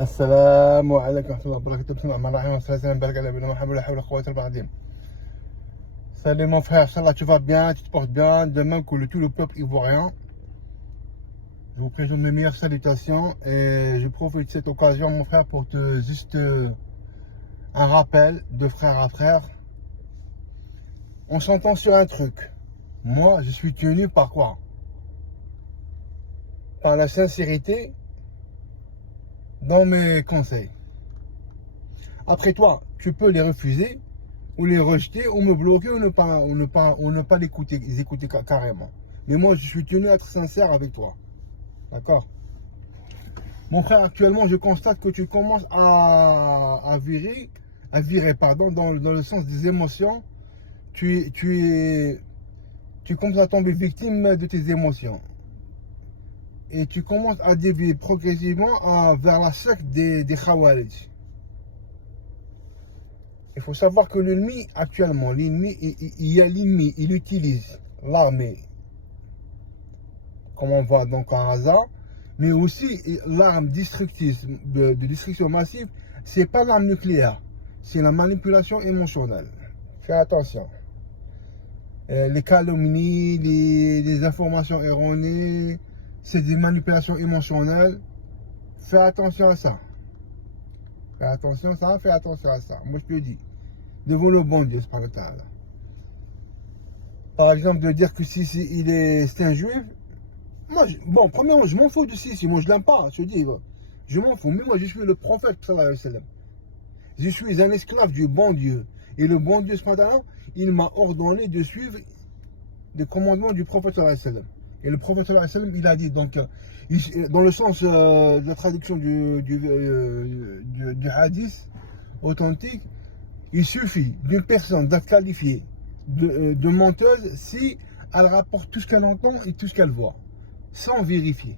السلام عليكم ورحمة الله وبركاته. بسم الله الرحمن الرحيم والصلاة والسلام على نبينا محمد ولا حول ولا قوة إلا بالله. Salut mon frère, Inch'Allah, tu vas bien, tu te portes bien, de même que tout le peuple ivoirien. Je vous présente mes meilleures salutations et je profite de cette occasion mon frère pour te juste un rappel de frère à frère. On s'entend sur un truc. Moi, je suis tenu par quoi? Par la sincérité dans mes conseils. Après toi, tu peux les refuser ou les rejeter, ou me bloquer, ou ne pas les écouter carrément. Mais moi, je suis tenu à être sincère avec toi. D'accord? Mon frère, actuellement, je constate que tu commences à virer, dans le sens des émotions. Tu commences à tomber victime de tes émotions. Et tu commences à dévier progressivement vers la secte des Khawarij. Il faut savoir que l'ennemi, actuellement, il utilise l'armée, comme on voit donc en Gaza, mais aussi l'arme destructrice de destruction massive, c'est pas l'arme nucléaire, c'est la manipulation émotionnelle. Fais attention. Les calomnies, les informations erronées, c'est des manipulations émotionnelles. Fais attention à ça. Fais attention à ça, fais attention à ça. Moi, je te dis, devant le bon Dieu, subhanahu wa ta'ala. Par exemple, de dire que si c'est un juif, moi, bon, premièrement, je m'en fous de si, moi je l'aime pas, je te dis, je m'en fous. Mais moi, je suis le prophète, sallallahu alayhi wa sallam. Je suis un esclave du bon Dieu. Et le bon Dieu, subhanahu wa ta'ala, il m'a ordonné de suivre les commandements du prophète, sallallahu alayhi wa sallam. Et le prophète, sallallahu alayhi wa sallam, il a dit, donc, dans le sens de la traduction du hadith authentique, il suffit d'une personne d'être qualifiée de menteuse si elle rapporte tout ce qu'elle entend et tout ce qu'elle voit, sans vérifier.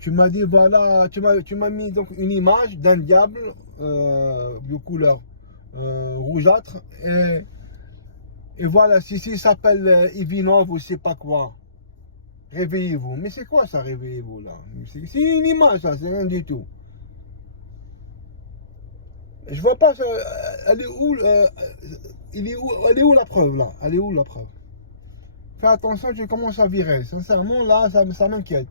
Tu m'as dit, voilà, tu m'as mis donc une image d'un diable de couleur rougeâtre et voilà, si il s'appelle Ivinov ou je sais pas quoi, réveillez-vous. Mais c'est quoi ça, réveillez-vous là? C'est une image, ça, c'est rien du tout. Je vois pas, elle est où, elle est où la preuve là? Elle est où la preuve? Fais attention, tu commences à virer. Sincèrement, là, ça m'inquiète.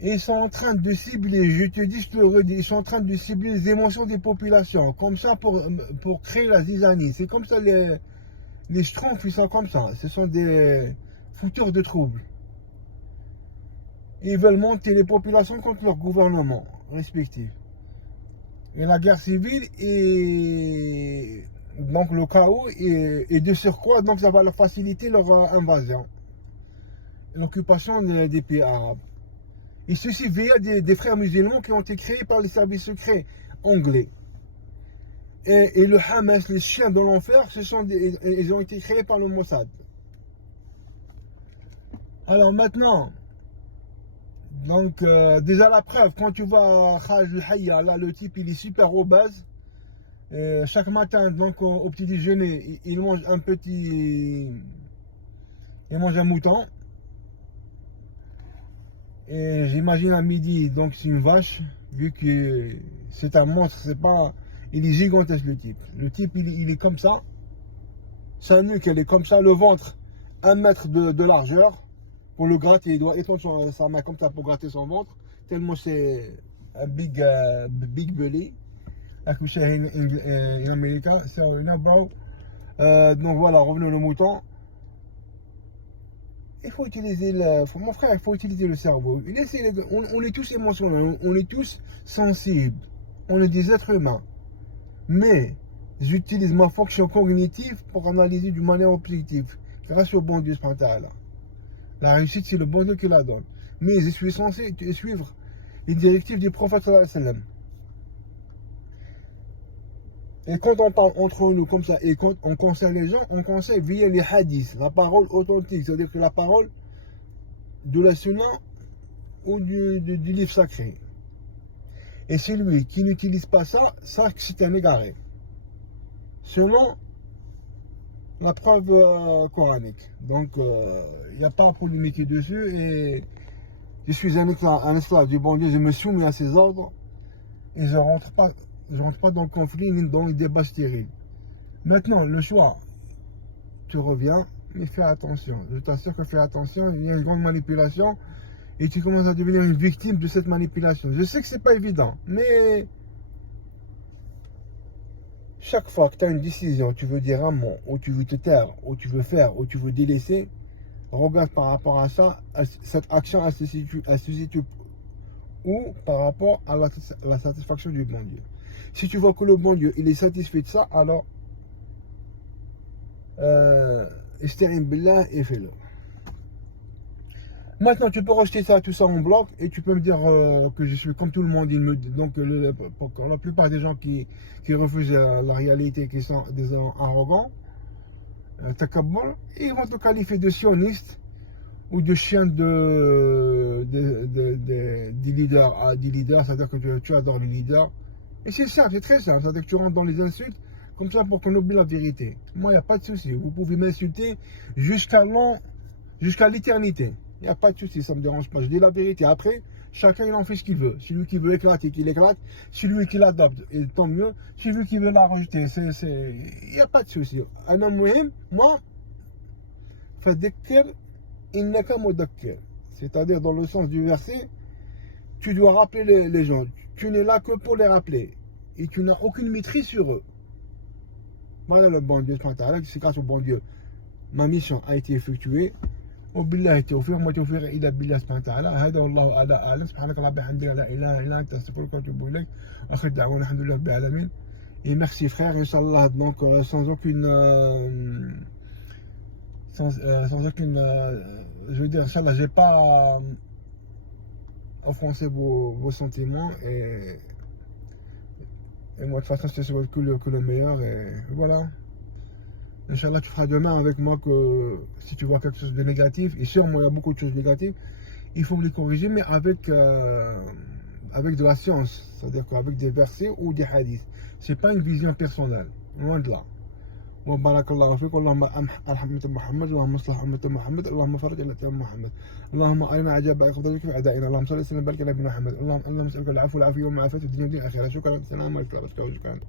Ils sont en train de cibler, je te dis, je te le redis, ils sont en train de cibler les émotions des populations, comme ça pour créer la zizanie. C'est comme ça, les Schtroumpfs, ils sont comme ça. Ce sont des fouteurs de troubles. Ils veulent monter les populations contre leur gouvernement respectif. Et la guerre civile et donc le chaos et de surcroît, donc ça va leur faciliter leur invasion, l'occupation des pays arabes. Il suffit via des frères musulmans qui ont été créés par les services secrets anglais. Et le Hamas, les chiens de l'enfer, ils ont été créés par le Mossad. Alors maintenant, donc déjà la preuve, quand tu vois Khalid al-Hayya, là le type il est super obèse. Chaque matin, donc au petit déjeuner, il mange il mange un mouton. Et j'imagine à midi, donc c'est une vache, vu que c'est un monstre, c'est pas, il est gigantesque le type. Le type il est comme ça, sa nuque elle est comme ça, le ventre 1 mètre de largeur. Pour le gratter, il doit étendre sa main comme ça pour gratter son ventre, tellement c'est un big belly. Like we say in America, so you know bro. Donc voilà, revenons au mouton. Il faut utiliser mon frère, il faut utiliser le cerveau. On est tous émotionnels, on est tous sensibles. On est des êtres humains. Mais j'utilise ma fonction cognitive pour analyser d'une manière objective. Grâce au bon Dieu subhanahu. La réussite, c'est le bon Dieu qui la donne. Mais je suis censé suivre les directives du prophète sallallahu alayhi wa sallam. Et quand on parle entre nous comme ça, et quand on conseille les gens, on conseille via les hadiths, la parole authentique, c'est-à-dire que la parole de la sunna ou du livre sacré. Et celui qui n'utilise pas ça, c'est un égaré. Selon la preuve coranique. Donc, il n'y a pas à polémiquer dessus et je suis un esclave du bon Dieu, je me soumets à ses ordres et je rentre pas dans le conflit ni dans les débats stériles. Maintenant, le choix, tu reviens, mais fais attention. Je t'assure que fais attention, il y a une grande manipulation et tu commences à devenir une victime de cette manipulation. Je sais que c'est pas évident, mais chaque fois que tu as une décision, tu veux dire un mot, ou tu veux te taire, ou tu veux faire, ou tu veux délaisser, regarde par rapport à ça, cette action, elle se situe où par rapport à la satisfaction du bon Dieu. Si tu vois que le bon Dieu, il est satisfait de ça, alors ista'in billah et fais-le. Maintenant, tu peux rejeter ça, tout ça en bloc et tu peux me dire que je suis comme tout le monde. Donc, la plupart des gens qui refusent la réalité, qui sont des gens arrogants, takabbur, ils vont te qualifier de sioniste ou de chien des leaders, c'est-à-dire que tu adores les leaders. Et c'est simple, c'est très simple, c'est-à-dire que tu rentres dans les insultes comme ça pour qu'on oublie la vérité. Moi, il n'y a pas de souci. Vous pouvez m'insulter jusqu'à l'éternité. Il n'y a pas de souci, ça ne me dérange pas. Je dis la vérité. Après, chacun il en fait ce qu'il veut. Celui qui veut éclater, qu'il éclate. Celui qui l'adopte, et tant mieux. Celui qui veut la rejeter, il n'y a pas de souci. Un homme muhim, moi, fadhakir innaka mudakkir. C'est-à-dire, dans le sens du verset, tu dois rappeler les gens. Tu n'es là que pour les rappeler. Et tu n'as aucune maîtrise sur eux. Voilà le bon Dieu, c'est grâce au bon Dieu. Ma mission a été effectuée. وبالله التوفيق ما توفيق الا بالله سبحانه وتعالى هذا والله اعلم سبحانك اللهم وبحمدك لا اله الا انت استغفرك واتوب اليك اخر دعوانا الحمد لله رب العالمين et merci frère inchallah donc sans aucune je veux dire inchallah j'ai pas offensé vos sentiments et moi de toute façon je souhaite que le meilleur et voilà. Inch'Allah, tu feras demain avec moi que si tu vois quelque chose de négatif, et sûrement il y a beaucoup de choses négatives, il faut les corriger, mais avec de la science, c'est-à-dire qu'avec des versets ou des hadiths. Ce n'est pas une vision personnelle, loin de là. وبارك الله فيك اللهم ارحم أمة محمد اللهم اصلح أمة محمد اللهم فرج على أمة محمد اللهم أرنا عجائب قدرتك في أعدائنا اللهم صل وسلم وبارك على نبينا محمد اللهم نسألك العفو والعافية والمعافاة في الدنيا والآخرة شكرا سلام عليكم ورحمة الله وبركاته.